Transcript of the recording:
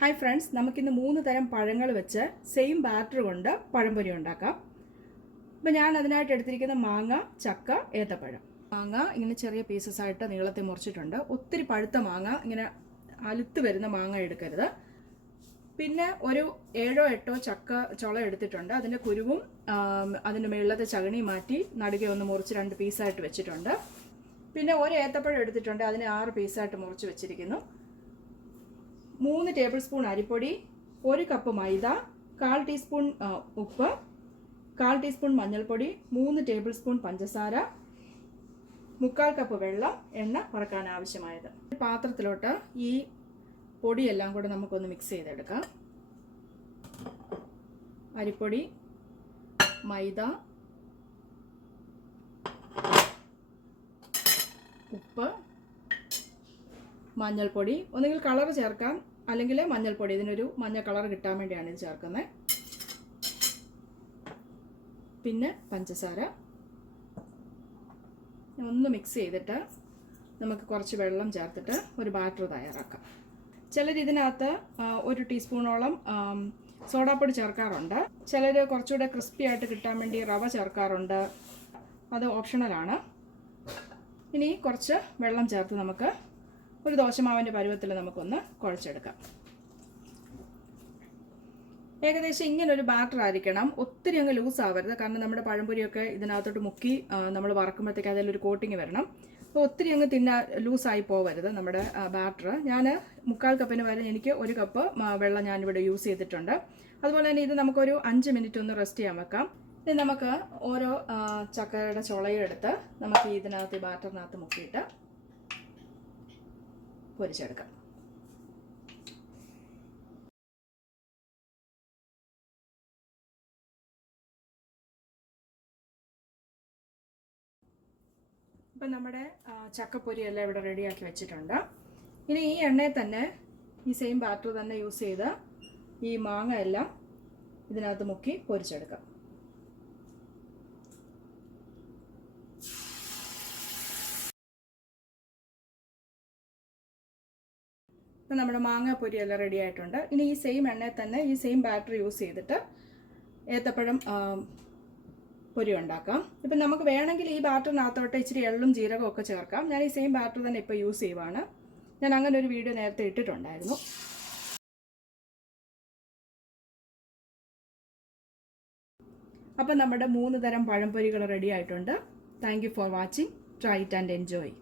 Hi friends, നമുക്കിന്ന് 3 തരം പഴങ്ങൾ വെച്ച് സെയിം ബാറ്റർ കൊണ്ട് പഴംപൊരി ഉണ്ടാക്കാം. അപ്പോൾ ഞാൻ അതിനായിട്ട് എടുത്തിരിക്കുന്ന മാങ്ങ, ചക്ക, ഏത്തപ്പഴം. മാങ്ങ ഇങ്ങനെ ചെറിയ പീസസ് ആയിട്ട് നീളത്തിൽ മുറിച്ചിട്ടുണ്ട്. ഒത്തിരി പഴുത്ത മാങ്ങ, ഇങ്ങനെ അലുത്ത് വരുന്ന മാങ്ങ എടുക്കരുത്. പിന്നെ ഒരു 7-8 ചക്ക ചുള എടുത്തിട്ടുണ്ട്. അതിന്റെ കുരുവും അതിന്റെ മേളിലത്തെ ചകിണി മാറ്റി നടുകെ ഒന്ന് മുറിച്ച് 2 പീസായിട്ട് വെച്ചിട്ടുണ്ട്. പിന്നെ ഒരു ഏത്തപ്പഴം എടുത്തിട്ടുണ്ട്. അതിനെ 6 പീസായിട്ട് മുറിച്ച് വെച്ചിരിക്കുന്നു. 3 ടേബിൾ സ്പൂൺ അരിപ്പൊടി, 1 കപ്പ് മൈദ, 1/4 ടീസ്പൂൺ ഉപ്പ്, 1/4 ടീസ്പൂൺ മഞ്ഞൾപ്പൊടി, 3 ടേബിൾ സ്പൂൺ പഞ്ചസാര, 3/4 കപ്പ് വെള്ളം, എണ്ണ വറക്കാൻ ആവശ്യമായത്. പാത്രത്തിലോട്ട് ഈ പൊടിയെല്ലാം കൂടെ നമുക്കൊന്ന് മിക്സ് ചെയ്തെടുക്കാം. അരിപ്പൊടി, മൈദ, ഉപ്പ്, മഞ്ഞൾപ്പൊടി, ഒന്നുകിൽ കളർ ചേർക്കാം അല്ലെങ്കിൽ മഞ്ഞൾപ്പൊടി, ഇതിനൊരു മഞ്ഞ കളർ കിട്ടാൻ വേണ്ടിയാണ് ഇത് ചേർക്കുന്നത്. പിന്നെ പഞ്ചസാര ഒന്ന് മിക്സ് ചെയ്തിട്ട് നമുക്ക് കുറച്ച് വെള്ളം ചേർത്തിട്ട് ഒരു ബാറ്റർ തയ്യാറാക്കാം. ചിലർ ഇതിനകത്ത് 1 ടീസ്പൂണോളം സോഡാപ്പൊടി ചേർക്കാറുണ്ട്. ചിലർ കുറച്ചുകൂടെ ക്രിസ്പി ആയിട്ട് കിട്ടാൻ വേണ്ടി റവ ചേർക്കാറുണ്ട്. അത് ഓപ്ഷണലാണ്. ഇനി കുറച്ച് വെള്ളം ചേർത്ത് നമുക്ക് ഒരു ദോശമാവിൻ്റെ പരുവത്തിൽ നമുക്കൊന്ന് കുഴച്ചെടുക്കാം. ഏകദേശം ഇങ്ങനൊരു ബാറ്റർ ആയിരിക്കണം. ഒത്തിരി അങ്ങ് ലൂസ് ആവരുത്, കാരണം നമ്മുടെ പഴംപൊരിയൊക്കെ ഇതിനകത്തോട്ട് മുക്കി നമ്മൾ വറക്കുമ്പോഴത്തേക്ക് അതിലൊരു കോട്ടിങ് വരണം. അപ്പോൾ ഒത്തിരി അങ്ങ് ലൂസായി പോവരുത് നമ്മുടെ ബാറ്റർ. ഞാൻ 3/4 കപ്പിന് പകരം എനിക്ക് 1 കപ്പ് വെള്ളം ഞാനിവിടെ യൂസ് ചെയ്തിട്ടുണ്ട്. അതുപോലെ തന്നെ ഇത് നമുക്കൊരു 5 മിനിറ്റ് ഒന്ന് റെസ്റ്റ് ചെയ്യാൻ വെക്കാം. ഇനി നമുക്ക് ഓരോ ചക്കയുടെ ചുളയും എടുത്ത് നമുക്ക് ഇതിനകത്ത് ബാറ്ററിനകത്ത് മുക്കിയിട്ട് പൊരിച്ചെടുക്കാം. ഇപ്പം നമ്മുടെ ചക്കപ്പൊരിയെല്ലാം ഇവിടെ റെഡിയാക്കി വെച്ചിട്ടുണ്ട്. ഇനി ഈ എണ്ണയിൽ തന്നെ ഈ സെയിം ബാറ്റർ തന്നെ യൂസ് ചെയ്ത് ഈ മാങ്ങ എല്ലാം ഇതിനകത്ത് മുക്കി പൊരിച്ചെടുക്കാം. ഇപ്പം നമ്മുടെ മാങ്ങാപ്പൊരിയെല്ലാം റെഡി ആയിട്ടുണ്ട്. ഇനി ഈ സെയിം എണ്ണയിൽ തന്നെ ഈ സെയിം ബാറ്റർ യൂസ് ചെയ്തിട്ട് ഏത്തപ്പഴം പൊരി ഉണ്ടാക്കാം. ഇപ്പം നമുക്ക് വേണമെങ്കിൽ ഈ ബാറ്ററിനകത്തോട്ട് ഇച്ചിരി എള്ളും ജീരകവും ഒക്കെ ചേർക്കാം. ഞാൻ ഈ സെയിം ബാറ്റർ തന്നെ ഇപ്പോൾ യൂസ് ചെയ്യുവാണ്. ഞാൻ അങ്ങനെ ഒരു വീഡിയോ നേരത്തെ ഇട്ടിട്ടുണ്ടായിരുന്നു. അപ്പം നമ്മുടെ 3 തരം പഴംപൊരികൾ റെഡി ആയിട്ടുണ്ട്. Thank you for watching. Try it and enjoy.